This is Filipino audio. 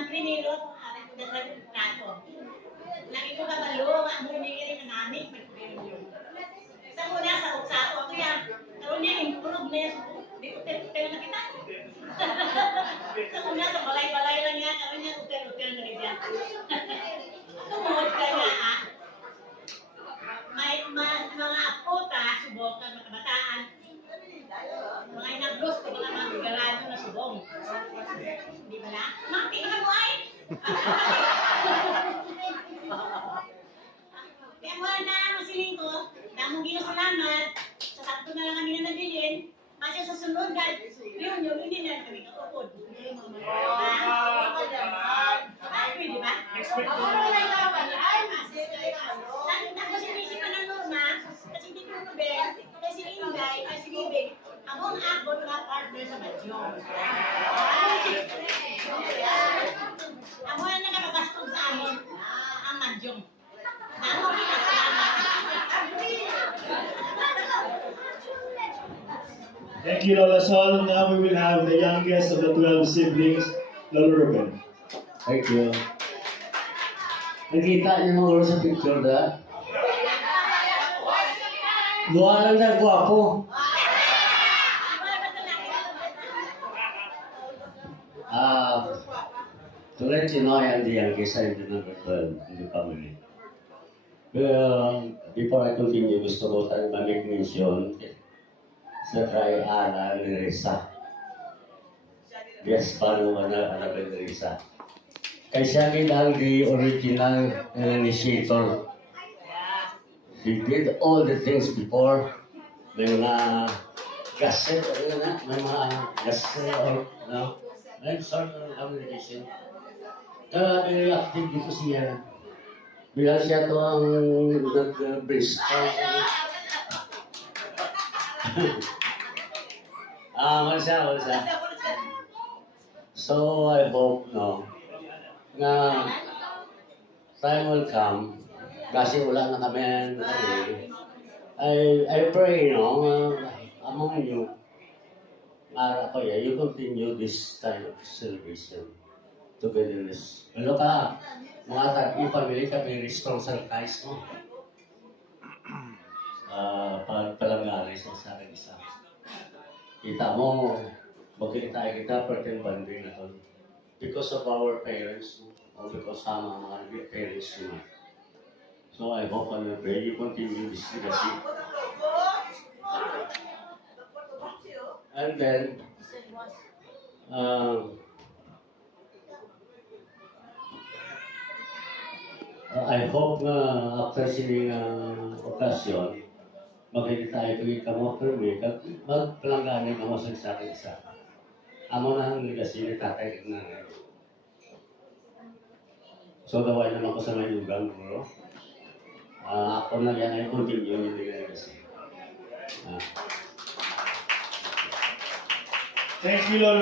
ang primero, anak ko na sa kaso. Lagi ko kabalo, ang humingin na namin, sa muna sa uksato ako yan. Karoon niya, improve na yan. Di ko tel na kita. Sa muna, sa balay-balay lang yan. Karoon niya, utel na kita. Tumuhod ka nga, ha? May mga apo ta, subukan, mga kabataan. Mga inaglos ko, mga magigarado na subong. Di ba na? Tingnan mo ay! Kaya wala na, masiling ko. Damong ginasalamat. Sa sakto na lang kami na nabilin. Kasi sa sunod, yun, hindi na kami kakupod. Happy, di ba? Expect ko na. Ako sinisipan ng Norma, kasi hindi ko nabel, kasi Inday, kasi Bibig, ako ang abot na partner sa Badyong. Ako ang nakakabastog sa amon, ang Badyong. Ako ang kinasalamat. Thank you, Lola Sol. Now we will have the youngest of the 12 siblings, Lola Ruben. Thank you. Nakita niyo mga sa picture na? Luha lang na gwapo. To let you know, I am the youngest. I am the number 12 in the family. Before I continue, gusto ko tayo mamig mention sa kay Ana Nerissa. Yes, paano anak ni Nerissa? Kaya siya ang the original initiator. He did all the things before. May mga gazette, may mga gazette, no? May sort of communication. Kaya very active dito siya. Bilang siya to ang nag-brainstorm. Wala siya. So, I hope, no, na time will come, kasi wala na kami, I pray, no, among you, you continue this kind of celebration, togetherness. Ano ka, mga tag-ipamili kami restore sa kais mo. Pagpalanganin sa akin isa. Kita mo, magkita kita pertin banding na to. Because of our parents, or because sama mga parents nyo. So I hope and pray you continue this legacy. And then, I hope na after sining okasyon, makikita tayo kita mo permi, magpalangganin ka mo sa akin isa. Amo na ang legacy ni tatay na. So, gawin naman ko sa mayugang, bro. Ako na yan ay continue yung legacy. Thank you, Lola.